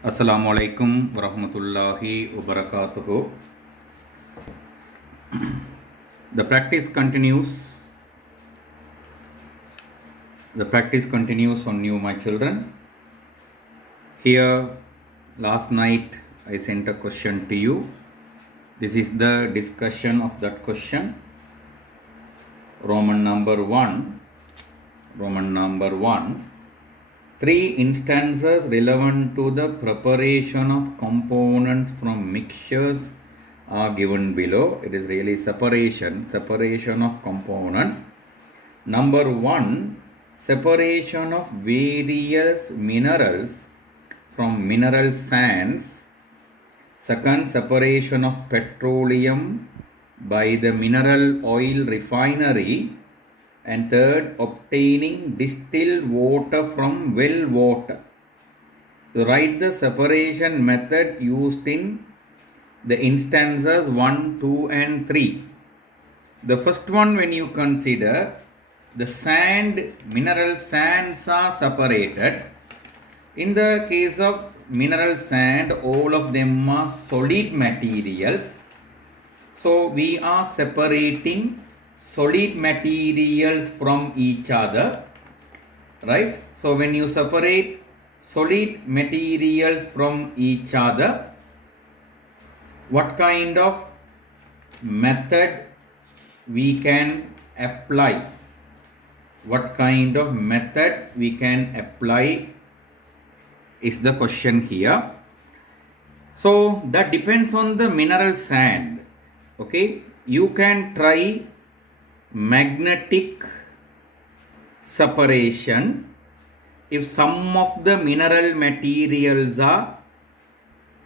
Assalamu alaikum warahmatullahi wabarakatuh. The practice continues. The practice continues on you, my children. Here, last night I sent a question to you. This is the discussion of that question. Roman number 1. Three instances relevant to the preparation of components from mixtures are given below. It is really separation of components. Number 1, separation of various minerals from mineral sands. Second, separation of petroleum by the mineral oil refinery. And third, obtaining distilled water from well water. So write the separation method used in the instances 1, 2 and 3. The first one, when you consider the mineral sands are separated. In the case of mineral sand, all of them are solid materials. So we are separating solid materials from each other, right? So when you separate solid materials from each other, what kind of method we can apply? What kind of method we can apply is the question here. So that depends on the mineral sand. Okay, you can try magnetic separation if some of the mineral materials are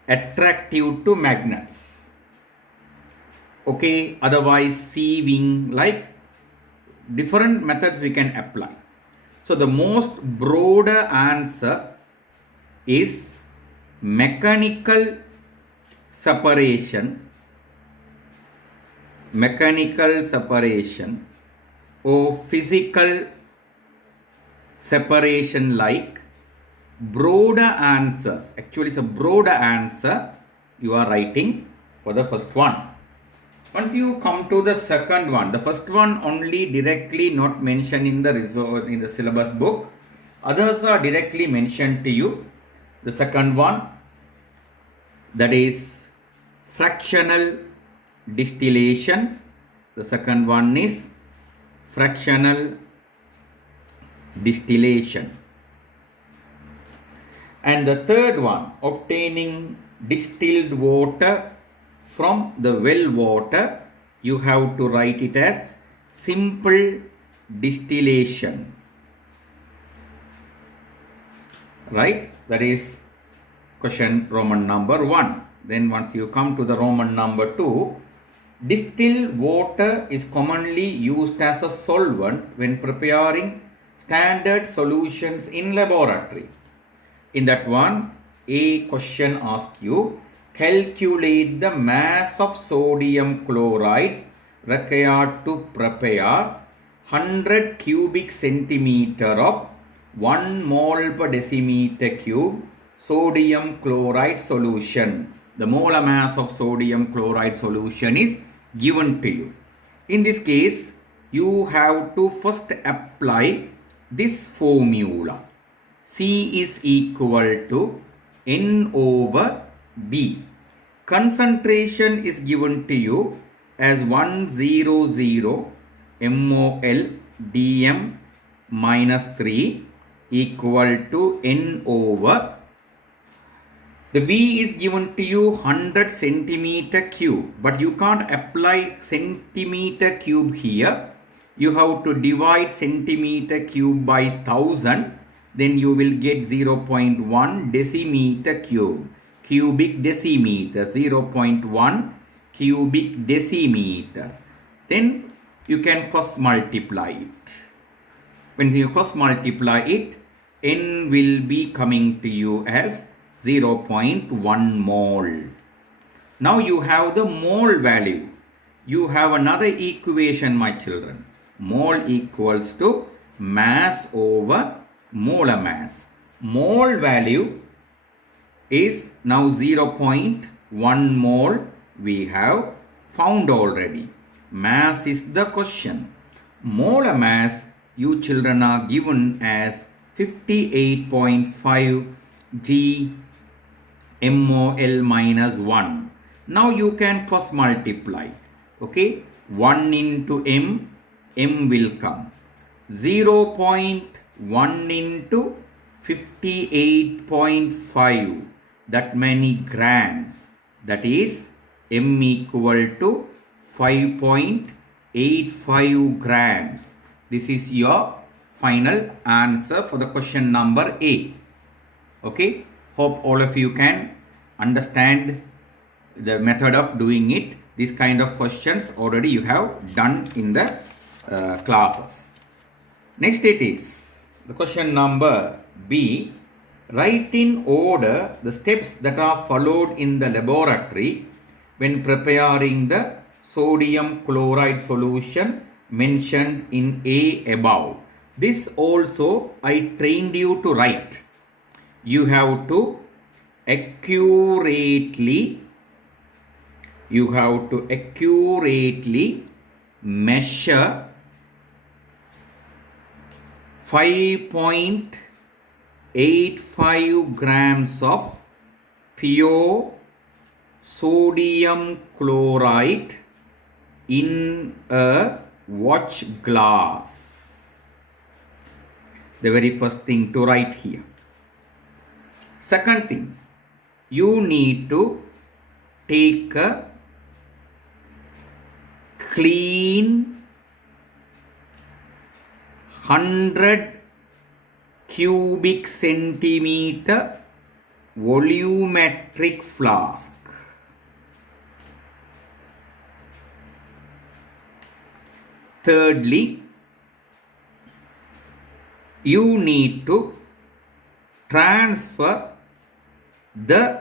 attractive to magnets. Okay, otherwise sieving, like different methods we can apply. So the most broader answer is mechanical separation or physical separation, like broader answers. Actually, it's a broader answer you are writing for the first one. Once you come to the second one, the first one only directly not mentioned in the syllabus book. Others are directly mentioned to you. The second one, that is fractional distillation. The second one is fractional distillation. And the third one, obtaining distilled water from the well water, you have to write it as simple distillation. Right? That is question Roman number 1. Then once you come to the Roman number 2, distilled water is commonly used as a solvent when preparing standard solutions in laboratory. In that one, a question asks you, calculate the mass of sodium chloride required to prepare 100 cubic centimeter of 1 mole per decimeter cube sodium chloride solution. The molar mass of sodium chloride solution is given to you. In this case, you have to first apply this formula. C is equal to N over B. Concentration is given to you as 100 mol dm minus 3 equal to N over. The V is given to you 100 centimeter cube, but you can't apply centimeter cube here. You have to divide centimeter cube by 1000. Then you will get 0.1 decimeter cube. Cubic decimeter, 0.1 cubic decimeter. Then you can cross multiply it. When you cross multiply it, N will be coming to you as 0.1 mole. Now you have the mole value. You have another equation, my children. Mole equals to mass over molar mass. Mole value is now 0.1 mole we have found already. Mass is the question. Molar mass you children are given as 58.5 G MOL minus 1. Now you can cross multiply. Okay, 1 into M will come. 0.1 into 58.5, that many grams, that is M equal to 5.85 grams. This is your final answer for the question number A. Okay, hope all of you can understand the method of doing it. These kind of questions already you have done in the classes. Next it is the question number B. Write in order the steps that are followed in the laboratory when preparing the sodium chloride solution mentioned in A above. This also I trained you to write. You have to accurately measure 5.85 grams of pure sodium chloride in a watch glass. The very first thing to write here. Second thing, you need to take a clean 100 cubic centimeter volumetric flask. Thirdly, you need to transfer the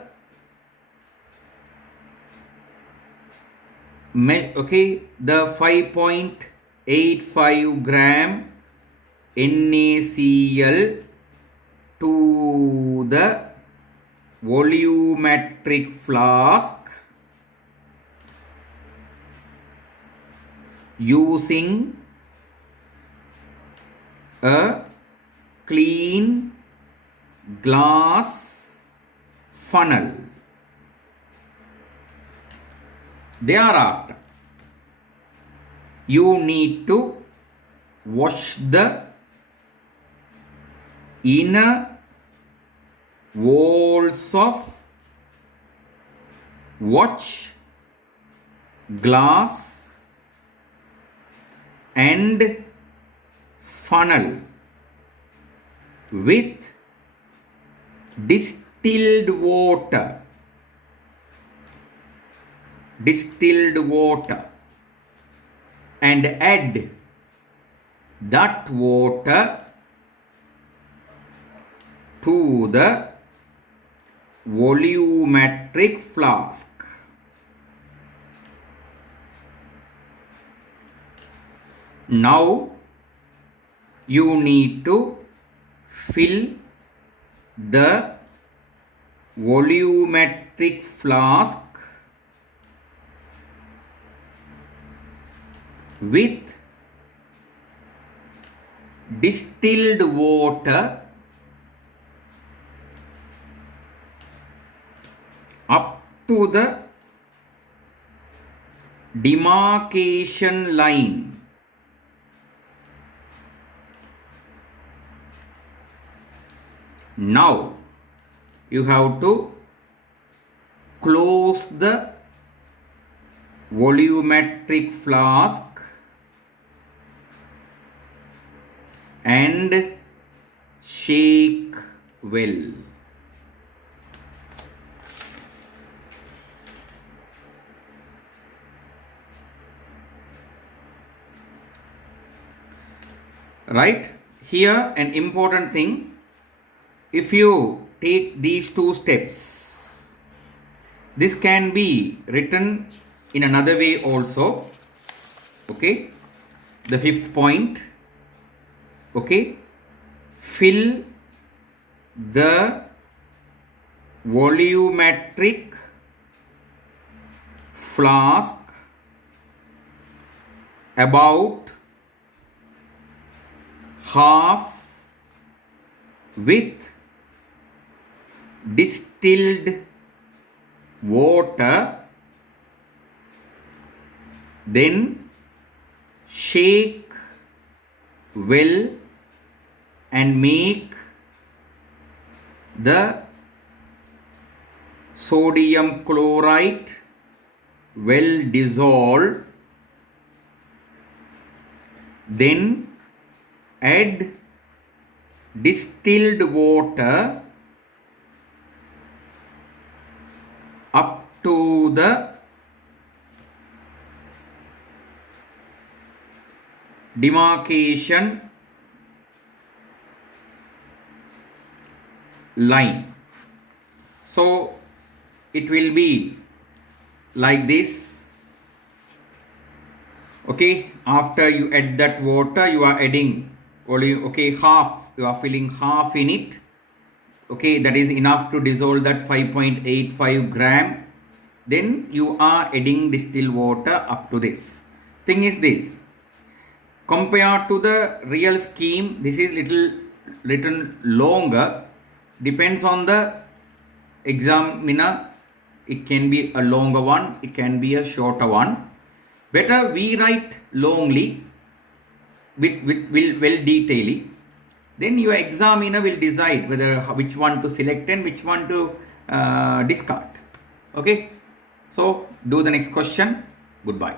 5.85 gram NaCl to the volumetric flask using a clean glass funnel. Thereafter, you need to wash the inner walls of watch glass and funnel with distilled water and add that water to the volumetric flask. Now you need to fill the volumetric flask with distilled water up to the demarcation line. Now you have to close the volumetric flask and shake well. Right? Here an important thing, if you take these two steps, this can be written in another way also. Okay, the fifth point. Okay, fill the volumetric flask about half with distilled water, then shake well and make the sodium chloride well dissolved, then add distilled water up to the demarcation line. So it will be like this. Okay, after you add that water, you are adding only, okay, half, you are filling half in it. Okay, that is enough to dissolve that 5.85 gram. Then you are adding distilled water up to this. Thing is this, compared to the real scheme, this is little longer. Depends on the examiner. It can be a longer one, it can be a shorter one. Better we write longly with well detailing. Then your examiner will decide whether which one to select and which one to discard. Okay, so do the next question. Goodbye.